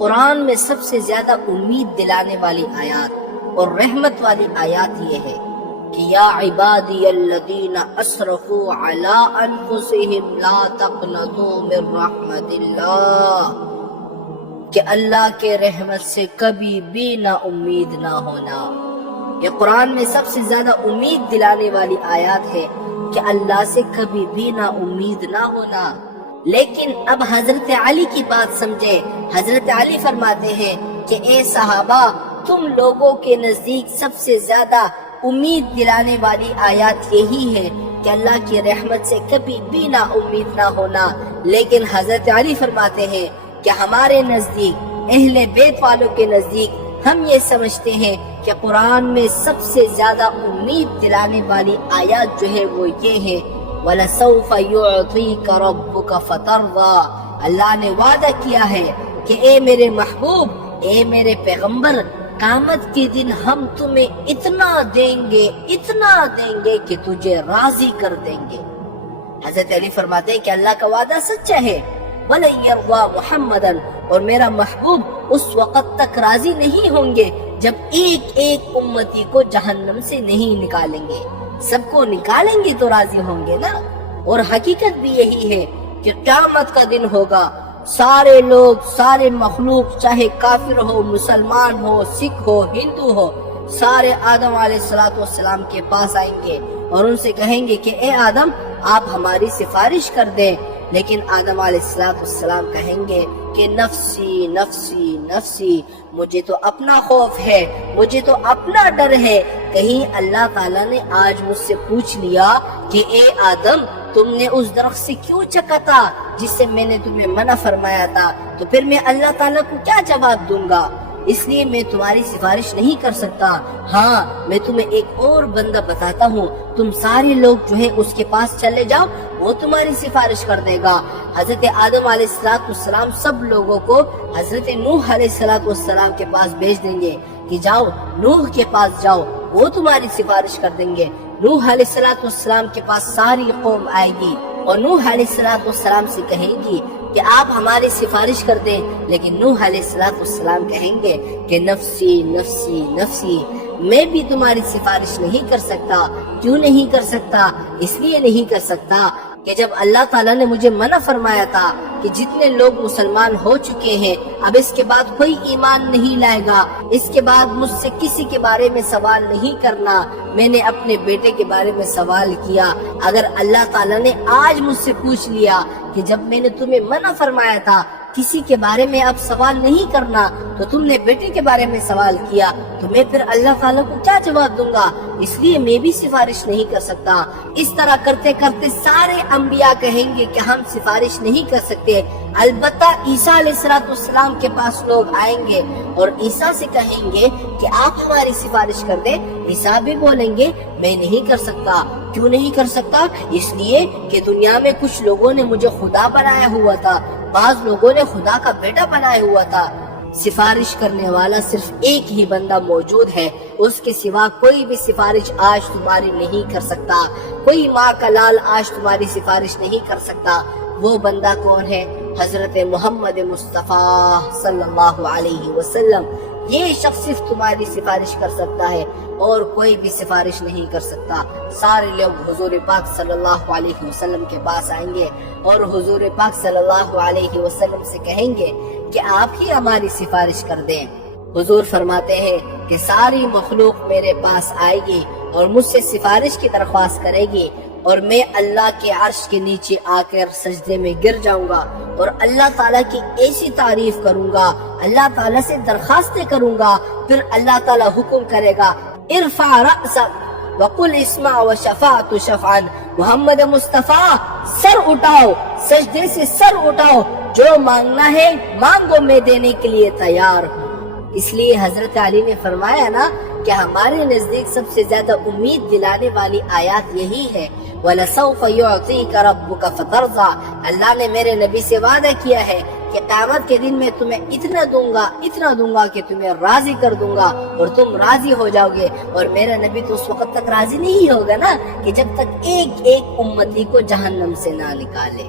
قرآن میں سب سے زیادہ امید دلانے والی آیات اور رحمت والی آیات یہ ہے کہ یا عبادی الذین اسرفوا علی انفسہم لا تقنطوا من رحمت اللہ، کہ اللہ کے رحمت سے کبھی بھی نا امید نہ ہونا۔ یہ قرآن میں سب سے زیادہ امید دلانے والی آیات ہے کہ اللہ سے کبھی بھی نا امید نہ ہونا۔ لیکن اب حضرت علی کی بات سمجھے۔ حضرت علی فرماتے ہیں کہ اے صحابہ، تم لوگوں کے نزدیک سب سے زیادہ امید دلانے والی آیات یہی ہے کہ اللہ کی رحمت سے کبھی بھی نا امید نہ ہونا، لیکن حضرت علی فرماتے ہیں کہ ہمارے نزدیک، اہل بیت والوں کے نزدیک، ہم یہ سمجھتے ہیں کہ قرآن میں سب سے زیادہ امید دلانے والی آیات جو ہے وہ یہ ہے وَلَسَوْفَ يُعْطِيكَ رَبُّكَ فَتَرْضَىٰ، اللہ نے وعدہ کیا ہے کہ اے میرے محبوب، اے میرے پیغمبر، قیامت کے دن ہم تمہیں اتنا دیں گے کہ تجھے راضی کر دیں گے۔ حضرت علی فرماتے ہیں کہ اللہ کا وعدہ سچا ہے۔ وَلَن يَرْضَىٰ مُحَمَّدًا، اور میرا محبوب اس وقت تک راضی نہیں ہوں گے جب ایک ایک امتی کو جہنم سے نہیں نکالیں گے۔ سب کو نکالیں گے تو راضی ہوں گے نا۔ اور حقیقت بھی یہی ہے کہ قیامت کا دن ہوگا، سارے لوگ، سارے مخلوق، چاہے کافر ہو، مسلمان ہو، سکھ ہو، ہندو ہو، سارے آدم علیہ السلام کے پاس آئیں گے اور ان سے کہیں گے کہ اے آدم، آپ ہماری سفارش کر دیں۔ لیکن آدم علیہ السلام کہیں گے کہ نفسی نفسی نفسی، مجھے تو اپنا خوف ہے، مجھے تو اپنا ڈر ہے، کہیں اللہ تعالیٰ نے آج مجھ سے پوچھ لیا کہ اے آدم، تم نے اس درخت سے کیوں چکھا تھا جس سے میں نے تمہیں منع فرمایا تھا، تو پھر میں اللہ تعالیٰ کو کیا جواب دوں گا؟ اس لیے میں تمہاری سفارش نہیں کر سکتا۔ ہاں، میں تمہیں ایک اور بندہ بتاتا ہوں، تم سارے لوگ جو ہے اس کے پاس چلے جاؤ، وہ تمہاری سفارش کر دے گا۔ حضرت آدم علیہ السلام سب لوگوں کو حضرت نوح علیہ السلام کے پاس بھیج دیں گے کہ جاؤ نوح کے پاس جاؤ، وہ تمہاری سفارش کر دیں گے۔ نوح علیہ السلام کے پاس ساری قوم آئے گی اور نوح علیہ السلام سے کہیں گی کہ آپ ہماری سفارش کر دیں، لیکن نوح علیہ السلام کہیں گے کہ نفسی نفسی نفسی، میں بھی تمہاری سفارش نہیں کر سکتا۔ کیوں نہیں کر سکتا؟ اس لیے نہیں کر سکتا کہ جب اللہ تعالیٰ نے مجھے منع فرمایا تھا کہ جتنے لوگ مسلمان ہو چکے ہیں اب اس کے بعد کوئی ایمان نہیں لائے گا، اس کے بعد مجھ سے کسی کے بارے میں سوال نہیں کرنا، میں نے اپنے بیٹے کے بارے میں سوال کیا۔ اگر اللہ تعالیٰ نے آج مجھ سے پوچھ لیا کہ جب میں نے تمہیں منع فرمایا تھا کسی کے بارے میں اب سوال نہیں کرنا، تو تم نے بیٹے کے بارے میں سوال کیا، تو میں پھر اللہ تعالیٰ کو کیا جواب دوں گا؟ اس لیے میں بھی سفارش نہیں کر سکتا۔ اس طرح کرتے کرتے سارے انبیاء کہیں گے کہ ہم سفارش نہیں کر سکتے۔ البتہ عیسیٰ علیہ السلام کے پاس لوگ آئیں گے اور عیسیٰ سے کہیں گے کہ آپ ہماری سفارش کر دیں۔ عیسیٰ بھی بولیں گے میں نہیں کر سکتا۔ کیوں نہیں کر سکتا؟ اس لیے کہ دنیا میں کچھ لوگوں نے مجھے خدا بنایا ہوا تھا، بعض لوگوں نے خدا کا بیٹا بنایا ہوا تھا۔ سفارش کرنے والا صرف ایک ہی بندہ موجود ہے، اس کے سوا کوئی بھی سفارش آج تمہاری نہیں کر سکتا، کوئی ماں کا لال آج تمہاری سفارش نہیں کر سکتا۔ وہ بندہ کون ہے؟ حضرت محمد مصطفیٰ صلی اللہ علیہ وسلم۔ یہ شخص صرف تمہاری سفارش کر سکتا ہے اور کوئی بھی سفارش نہیں کر سکتا۔ سارے لوگ حضور پاک صلی اللہ علیہ وسلم کے پاس آئیں گے اور حضور پاک صلی اللہ علیہ وسلم سے کہیں گے کہ آپ ہی ہماری سفارش کر دیں۔ حضور فرماتے ہیں کہ ساری مخلوق میرے پاس آئے گی اور مجھ سے سفارش کی درخواست کرے گی، اور میں اللہ کے عرش کے نیچے آ کر سجدے میں گر جاؤں گا اور اللہ تعالیٰ کی ایسی تعریف کروں گا، اللہ تعالیٰ سے درخواستیں کروں گا، پھر اللہ تعالیٰ حکم کرے گا ارفع رأسک وقل اسمع وشفاعت شفعا، محمد مصطفیٰ سر اٹھاؤ، سجدے سے سر اٹھاؤ، جو مانگنا ہے مانگو، میں دینے کے لیے تیار ہوں۔ اس لیے حضرت علی نے فرمایا نا کہ ہمارے نزدیک سب سے زیادہ امید دلانے والی آیات یہی ہے وَلَسَوْفَ يُعْطِيكَ رَبُّكَ فَتَرْضَىٰ، اللہ نے میرے نبی سے وعدہ کیا ہے کہ قیامت کے دن میں تمہیں اتنا دوں گا کہ تمہیں راضی کر دوں گا اور تم راضی ہو جاؤ گے۔ اور میرا نبی تو اس وقت تک راضی نہیں ہوگا نا کہ جب تک ایک ایک امتی کو جہنم سے نہ نکالے۔